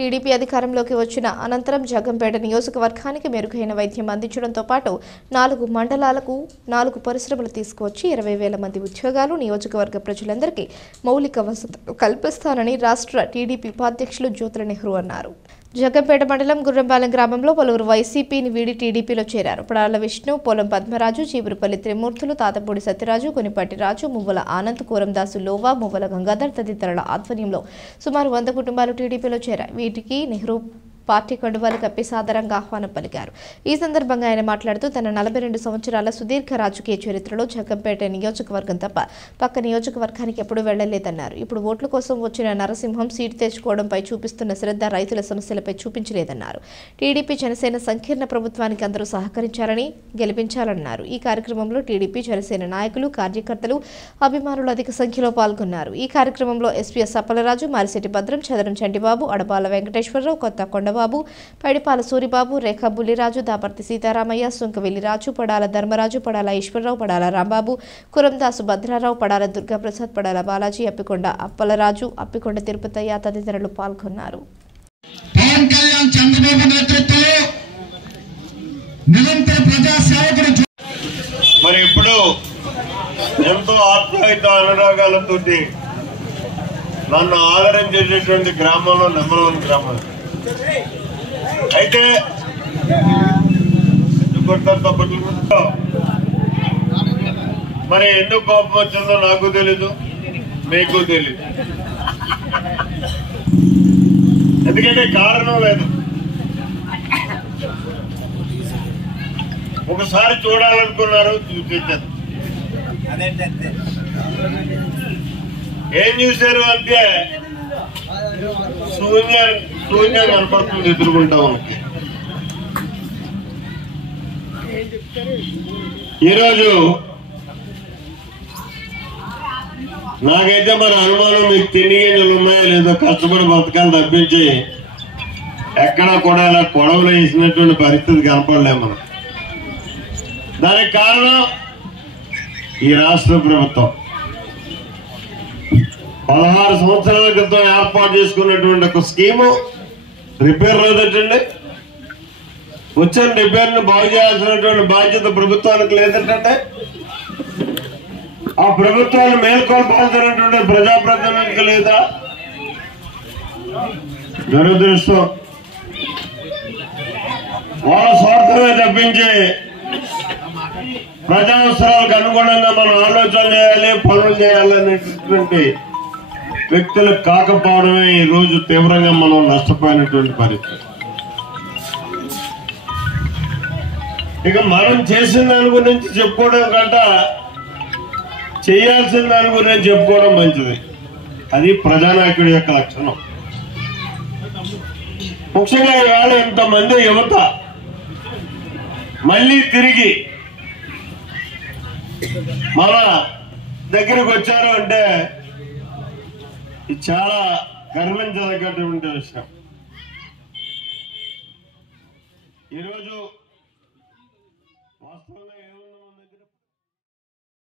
TDP అధికారంలోకి వచ్చిన అనంతరం జగంపేట నియోజకవర్గానికి మెరుగైన వైద్యం అందించడంతో పాటు 4 మండలాలకు 4 పరిశ్రమలు తీసుకువచ్చి 20,000 మంది ఉద్యోగాలు నియోజకవర్గ ప్రజలందరికీ మౌలిక వసతులు కల్పిస్తానని రాష్ట్ర టీడీపీ ఉపాధ్యక్షులు జ్యోతుల నెహ్రూ అన్నారు. జగంపేట మండలం గుర్రంపాలెం గ్రామంలో పలువురు వైసీపీని వీడి టీడీపీలో చేరారు. పడాల విష్ణు, పోలం పద్మరాజు, చీపురుపల్లి త్రిమూర్తులు, తాతపూడి సత్యరాజు, కొనిపాటి రాజు, మువ్వల ఆనంద్, కూరందాసు లోవా, మువ్వల గంగాధర్ తదితరుల ఆధ్వర్యంలో సుమారు 100 కుటుంబాలు టీడీపీలో చేరాయి. వీటికి నెహ్రూ పార్టీ కండువాలు కప్పి సాదరంగా ఆహ్వానం పలికారు. ఈ సందర్భంగా ఆయన మాట్లాడుతూ తన 42 సంవత్సరాల సుదీర్ఘ రాజకీయ చరిత్రలో జగంపేట నియోజకవర్గం తప్ప పక్క నియోజకవర్గానికి ఎప్పుడూ వెళ్లలేదన్నారు. ఇప్పుడు ఓట్ల కోసం వచ్చిన నరసింహం సీటు తెచ్చుకోవడంపై చూపిస్తున్న శ్రద్ధ రైతుల సమస్యలపై చూపించలేదన్నారు. టీడీపీ జనసేన సంకీర్ణ ప్రభుత్వానికి అందరూ సహకరించాలని గెలిపించాలన్నారు. ఈ కార్యక్రమంలో టీడీపీ జనసేన నాయకులు, కార్యకర్తలు, అభిమానులు అధిక సంఖ్యలో పాల్గొన్నారు. ఈ కార్యక్రమంలో ఎస్పీఎస్ అప్పలరాజు, మారిశెట్టి భద్రం, చదరం చంటిబాబు, అడబాల వెంకటేశ్వరరావు, కొత్త కొండబాబు, పైడిపాల సూరిబాబు, రేఖా బుల్లిరాజు, దాపర్తి సీతారామయ్య, సుంకవెల్లి రాజు, పడాల ధర్మరాజు, పడాల ఈశ్వరరావు, పడాల రాంబాబు, కురందాసు భద్రారావు, పడాల దుర్గాప్రసాద్, పడాల బాలాజీ, అప్పికొండ అప్పలరాజు, అప్పికొండ తిరుపతయ్య తదితరులు పాల్గొన్నారు. మరి ఇప్పుడు ఎంతో ఆప్యాయత అనురాగాలతో నన్ను ఆదరించేటటువంటి గ్రామంలో నెంబర్ 1 గ్రామం. అయితే మరి ఎందుకు కోపం వచ్చిందో నాకు తెలీదు, మీకు తెలీదు. ఎందుకంటే కారణం లేదు. ఒకసారి చూడాలనుకున్నారు, చూపించారు. ఏం చూశారు అంటే శూన్యం కనపడుతుంది ఎదుర్కొంటా మనకి. ఈరోజు నాకైతే మరి అనుమానం, మీకు తిండి గింజలు ఉన్నాయో లేదో, కష్టపడి బతకాలు తప్పించి ఎక్కడా కూడా ఇలా కొడవలు వేసినటువంటి పరిస్థితి కనపడలేము మనం. దానికి కారణం ఈ రాష్ట్ర ప్రభుత్వం 16 సంవత్సరాల క్రితం ఏర్పాటు చేసుకున్నటువంటి ఒక స్కీము రిపేర్ లేదంటండి. వచ్చిన రిపేర్ ను బాగు చేయాల్సినటువంటి బాధ్యత ప్రభుత్వానికి లేదంటే, ఆ ప్రభుత్వాన్ని మేల్కొల్పాల్సినటువంటి ప్రజాప్రతినిధులకు లేదా? దురదృష్టం. వాళ్ళ స్వార్థమే తప్పించి ప్రజావసరాలకు అనుగుణంగా మనం ఆలోచన చేయాలి, పనులు చేయాలనేటువంటి వ్యక్తులు కాకపోవడమే ఈ రోజు తీవ్రంగా మనం నష్టపోయినటువంటి పరిస్థితి. ఇక మనం చేసిన దాని గురించి చెప్పుకోవడం కంటే చేయాల్సిన దాని గురించి చెప్పుకోవడం మంచిది. అది ప్రజానాయకుడి యొక్క లక్షణం. ముఖ్యంగా ఇవాళ ఇంతమంది యువత మళ్ళీ తిరిగి మన దగ్గరికి వచ్చారు అంటే ఇది చాలా గర్వించదగ్గటువంటి విషయం. ఈరోజు